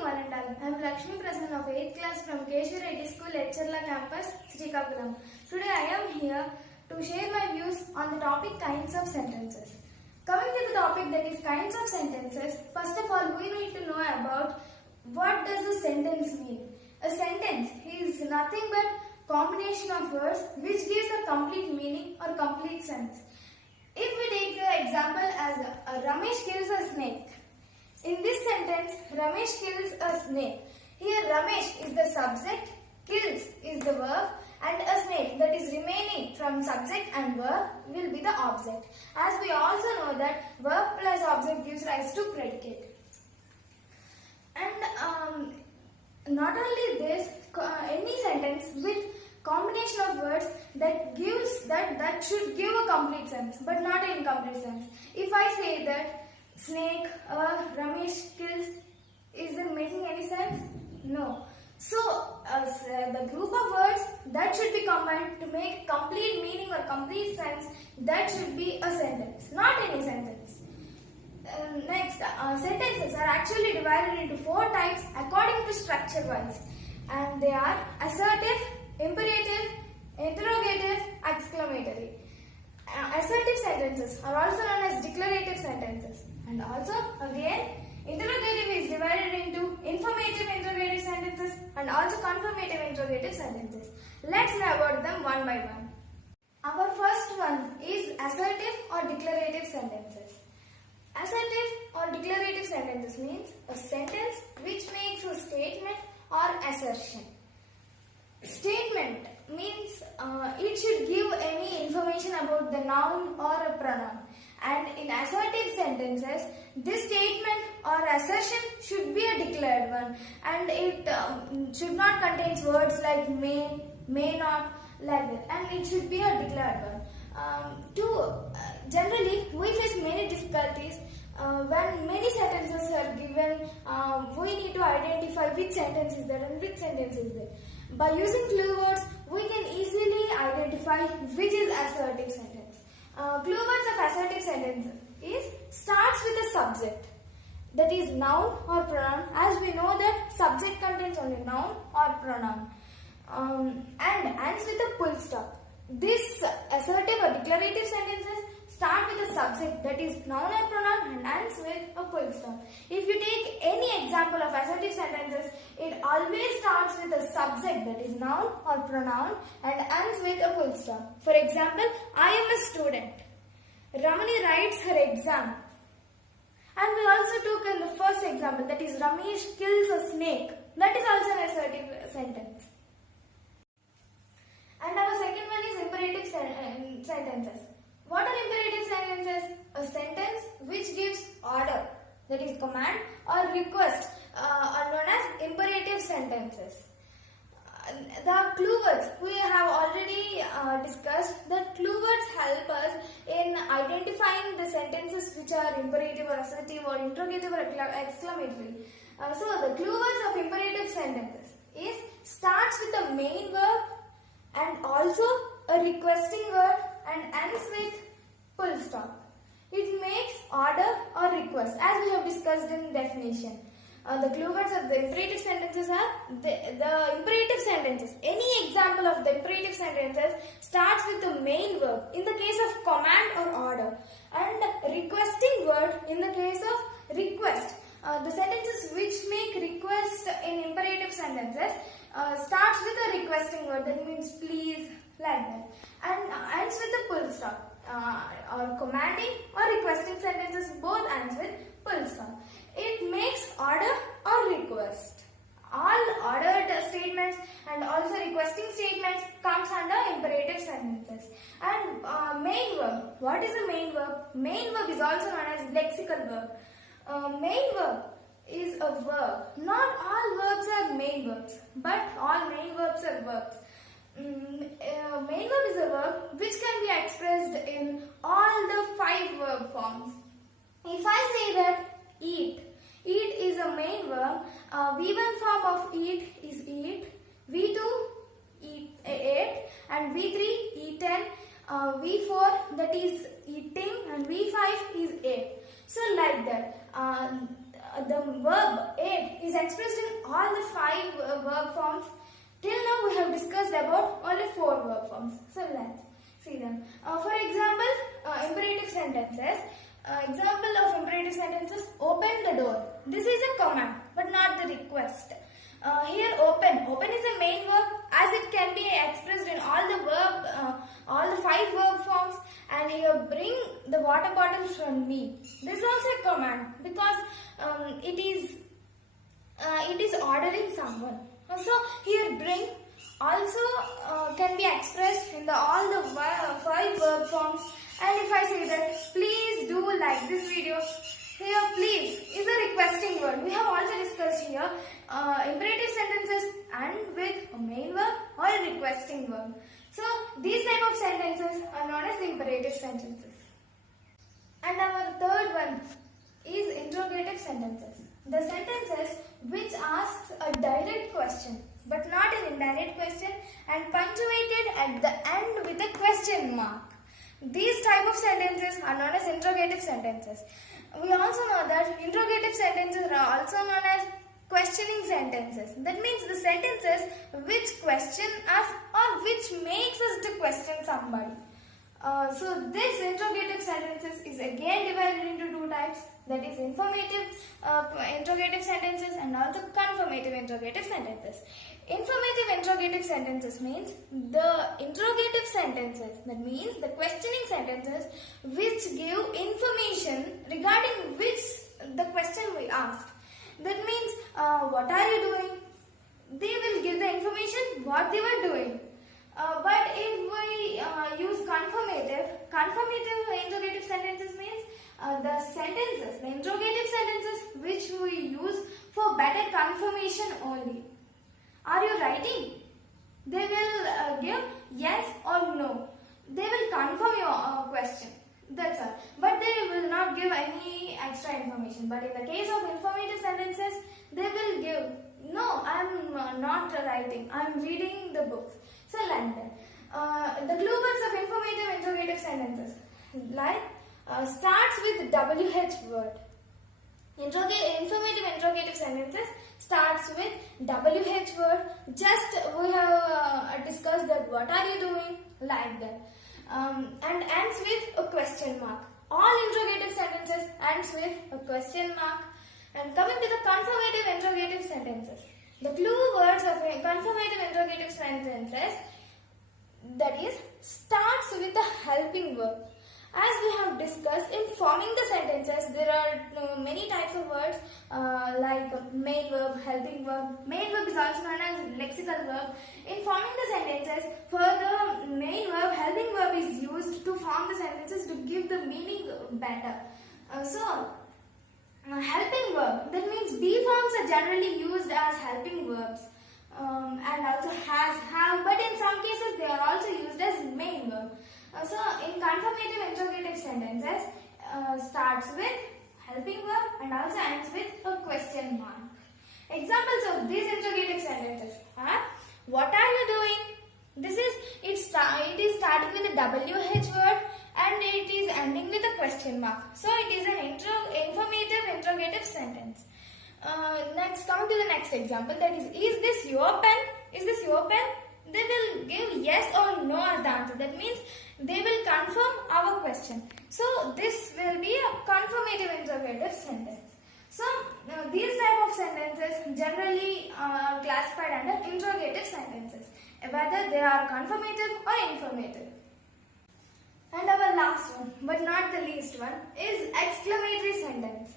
one and all. I am Lakshmi Prasanna of 8th class from Keshwar Reddy School, Cherla campus, Srikakulam. Today I am here to share my views on the topic kinds of sentences. Coming to the topic that is kinds of sentences, first of all we need to know about what does a sentence mean. A sentence is nothing but combination of words which gives a complete meaning or complete sense. If we take the example as Ramesh kills a snake. In this sentence, Ramesh kills a snake. Here Ramesh is the subject, kills is the verb, and a snake that is remaining from subject and verb will be the object. As we also know that verb plus object gives rise to predicate. And not only this, any sentence with combination of words that should give a complete sense, but not an incomplete sense. If I say that snake, Ramesh kills, is it making any sense? No. So, the group of words that should be combined to make complete meaning or complete sense, that should be a sentence, not any sentence. Next, sentences are actually divided into 4 types according to structure wise, and they are assertive, imperative, interrogative, exclamatory. Assertive sentences are also known as declarative sentences, and also again interrogative is divided into informative interrogative sentences and also confirmative interrogative sentences. Let's know about them one by one. Our first one is assertive or declarative sentences. Assertive or declarative sentences means a sentence which makes a statement or assertion. Statement means it should give any information about the noun or a pronoun. And in assertive sentences, this statement or assertion should be a declared one, and it should not contain words like may not, like that, and it should be a declared one. Generally, we face many difficulties when many sentences are given. We need to identify which sentence is there and which sentence is there. By using clue words, we can easily identify which is assertive sentence. Clue words of assertive sentence is starts with a subject, that is noun or pronoun, as we know that subject contains only noun or pronoun, and ends with a full stop. This assertive or declarative sentences start with a subject, that is noun or pronoun, and ends with a full stop. If you take any example of assertive sentences, it always starts with a subject, that is noun or pronoun, and ends with a full stop. For example, I am a student. Ramani writes her exam. And we also took in the first example, that is Ramesh kills a snake. That is also an assertive sentence. And our second one is imperative sentences. What are imperative sentences? A sentence which gives order, that is command or request, are known as imperative sentences. The clue words, we have already discussed that clue words help us in identifying the sentences which are imperative or assertive or interrogative or exclamatory. So the clue words of imperative sentences is starts with a main verb and also a requesting word and ends with full stop. It makes order or request, as we have discussed in definition. The clue words of the imperative sentences are the imperative sentences. Any example of the imperative sentences starts with the main verb in the case of command or order, and requesting word in the case of request. The sentences which make request in imperative sentences starts with a requesting word, that means please, like that, and ends with a full stop. Or commanding or requesting sentences both ends with full stop. It makes order or request. All ordered statements and also requesting statements comes under imperative sentences. And main verb. What is a main verb? Main verb is also known as lexical verb. Main verb is a verb. Not all verbs are main verbs, but all main verbs are verbs. Main verb is a verb which can be expressed in all the 5 verb forms. If I say that eat, eat is a main verb. V1 form of eat is eat, V2 eat, ate, and V3 eaten, V4 that is eating, and V5 is ate. So like that, the verb ate is expressed in all the 5 verb forms. Till now we have discussed about only 4 verb forms. So let's see them. For example, imperative sentences. Example of imperative sentences: open the door. This is a command but not the request. Here open is a main verb, as it can be expressed in all the 5 verb forms. And here, bring the water bottle from me. This is also a command because it is ordering someone. So here bring also can be expressed in all the 5 verb forms. And if I say that please do like this video, here please is a requesting word. We have also discussed here imperative sentences and with a main verb or a requesting verb. So these type of sentences are known as imperative sentences. And our third one is interrogative sentences. The sentences which asks a direct question but not an indirect question and punctuated at the end with a question mark. These type of sentences are known as interrogative sentences. We also know that interrogative sentences are also known as questioning sentences. That means the sentences which question us or which makes us to question somebody. So this interrogative sentences is again divided into 2 types, that is informative interrogative sentences and also confirmative interrogative sentences. Informative interrogative sentences means the interrogative sentences, that means the questioning sentences which give information regarding which the question we asked. That means what are you doing? They will give the information what they were doing. But if we use confirmative interrogative sentences means the interrogative sentences which we use for better confirmation only. Are you writing? They will give yes or no. They will confirm your question. That's all. But they will not give any extra information. But in the case of informative sentences, they will give no, I am not writing. I am reading the books. So like that. The clue words of informative interrogative sentences like starts with WH word. Informative interrogative sentences starts with WH word. Just we have discussed that what are you doing, like that. And ends with a question mark. All interrogative sentences ends with a question mark. And coming to the confirmative interrogative sentences. The clue words of confirmative interrogative sentences, that is, starts with a helping verb. As we have discussed, in forming the sentences, there are many types of words like main verb, helping verb. Main verb is also known as lexical verb. In forming the sentences, for the main verb, helping verb is used to form the sentences to give the meaning better. Helping verb, that means be forms are generally used as helping verbs and also has, have, but in some cases they are also used as main verb. So in confirmative interrogative sentences starts with helping verb and also ends with a question mark. Examples of these interrogative sentences are: what are you doing? This is it is starting with a WH word and it is ending with a question mark. So it is an informative interrogative sentence. Let's come to the next example, that is this your pen? Is this your pen? They will give yes or no as the answer. That means they will confirm our question. So this will be a confirmative interrogative sentence. So these type of sentences generally are classified under interrogative sentences, whether they are confirmative or informative. And our last one, but not the least one, is exclamatory sentence.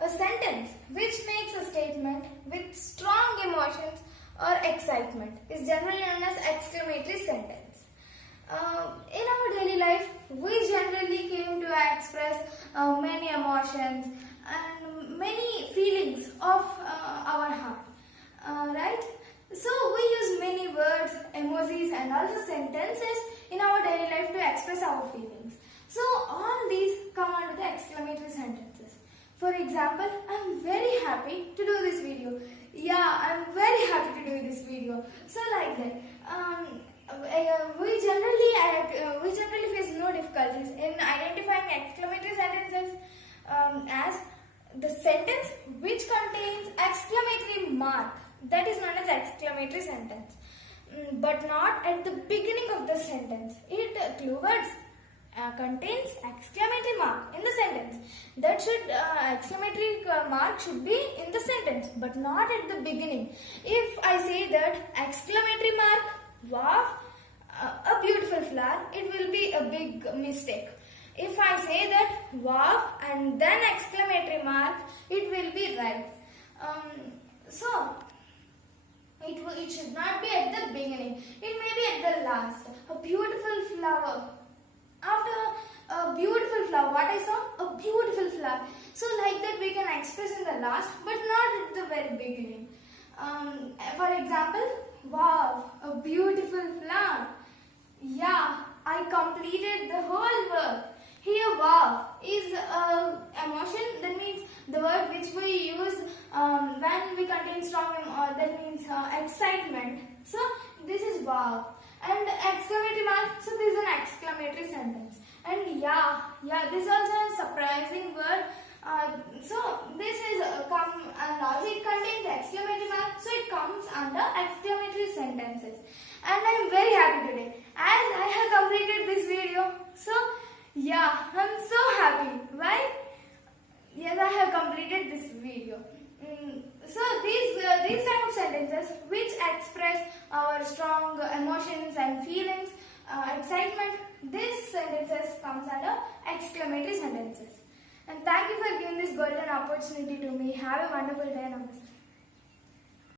A sentence which makes a statement with strong emotions or excitement is generally known as exclamatory sentence. In our daily life, we generally came to express many emotions and many feelings of our heart, right? So we use many words, emojis and also sentences in our daily life to express our feelings. So all these come under the exclamatory sentences. For example, I'm very happy to do this video. Yeah, I'm very happy to do this video. So like that. We generally face no difficulties in identifying exclamatory sentences as the sentence which contains exclamatory mark. That is known as exclamatory sentence. But not at the beginning of the sentence. Keywords contains exclamatory mark in the sentence. That should exclamatory mark should be in the sentence, but not at the beginning. If I say that exclamatory mark, wow, a beautiful flower, it will be a big mistake. If I say that wow and then exclamatory mark, it will be right. So it should not be at the beginning. It may be at the last. A beautiful flower. After a beautiful flower, what I saw? A beautiful flower. So like that we can express in the last, but not at the very beginning. For example, wow, a beautiful flower. Yeah, I completed the whole work. Here, wow is emotion. That means the word which we use when we contain strong. That means excitement. So this is wow. And exclamatory mark. So this is an exclamatory sentence. And yeah, this is also a surprising word. So this is and also it contains exclamatory mark. So it comes under exclamatory sentences. And I am very happy today as I have completed this video. So yeah, I am so happy. Why? Yes, I have completed this video. So these type of sentences which express our strong emotions and feelings, excitement, these sentences comes under exclamatory sentences. And thank you for giving this golden opportunity to me. Have a wonderful day. Namaste.